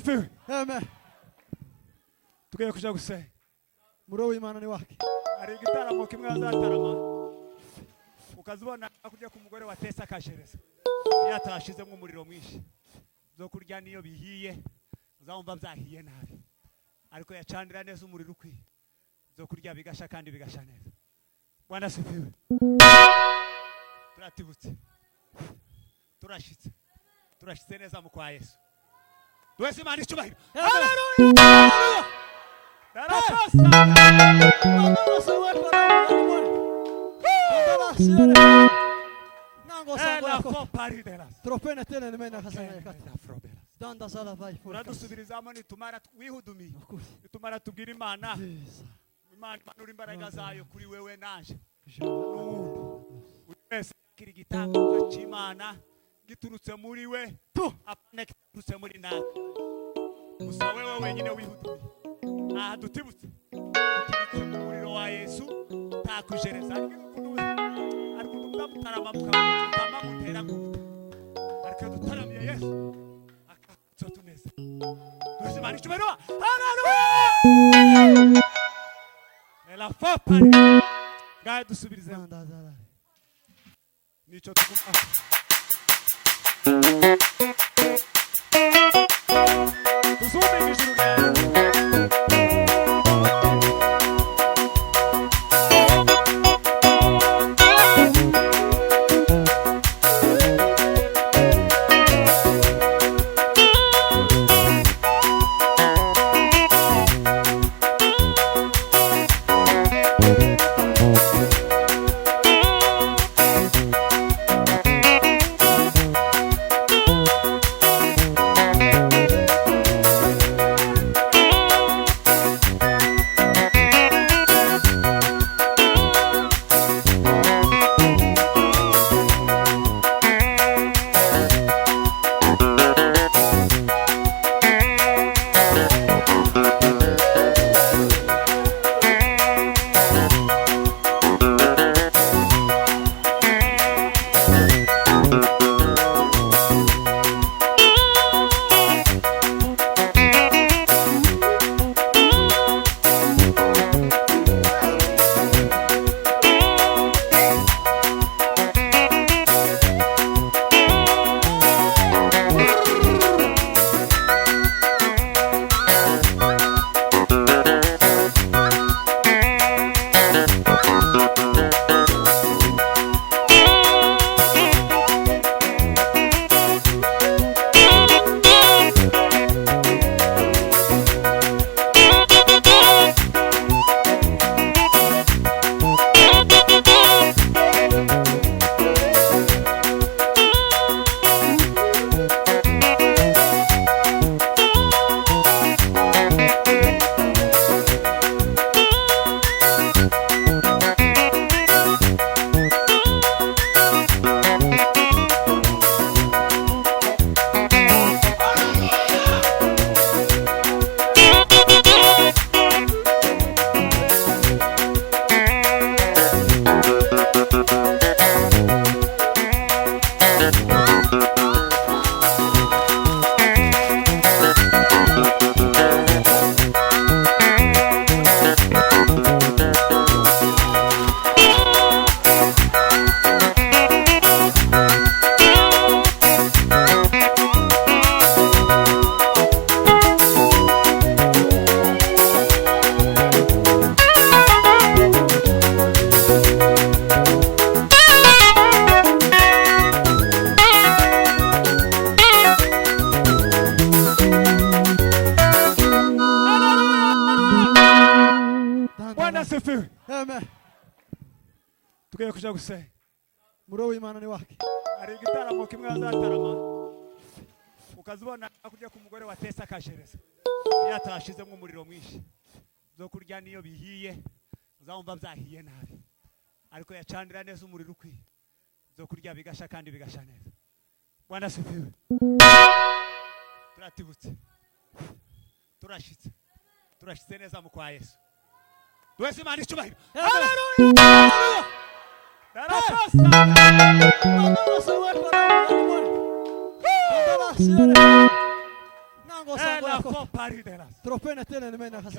asifiwe. Amen. Tugiye kuja gusenga. Muro w'Imana ni wake. Hari igitaramo kimwe azatarama. Ukazibona kujya ku mugore watesa kashereza. Yatashizemo umuriro mwinshi. Zo kurya niyo bihiye, uzamva byahiye nabi. Ariko yacandira neza umuriro ukwiye. Zo kurya bigasha kandi bigasha neza. Bwana asifiwe. Turatibutse. Turashitse neza mu kwa Yesu. Twese Imana icyubahiro. Haleluya. Tropene tene nemena kasana kata. Danda sala vai for. Uradusubirizamo nitumara wihudumiye. Nitumara tubwira Imana. Imana manura imbaraga zayo kuri wewe nanje. Wese kiri gitanga cy'Imana giturutse muri we. Apane giturutse muri nawe. Gusa wewe wenyine wihudumiye. Aha dutibutse. Dutibutse mu muriro wa Yesu takujereza. Ariko mutarama mukama mutera guta. Ariko dutaramiye Yesu. Akatso tuneza. Twese mari cyubero. Haleluya. Ela fopari. Gaye dusubirize. Nicho tukuma. Tusume mijuru gaye. Amen. Tugiye kuja gusenga. Muro w'Imana ni wake. Hari igitaramo kimwe azatarama. Ukazibona kujya ku mugore watesa kashereza. Yatashizemo umuriro mwinshi. Zo kurya niyo bihiye, uzamva byahiye nabi. Ariko yacandira neza umuriro ukwiye. Zo kurya bigasha kandi bigasha neza. Bwana asifiwe. Turatibutse. Turashitse neza mu kwa Yesu. Twese Imana icyubahiro. Haleluya. vos Elle sango a yako. font Paris de la. Tropene tele mena khasa.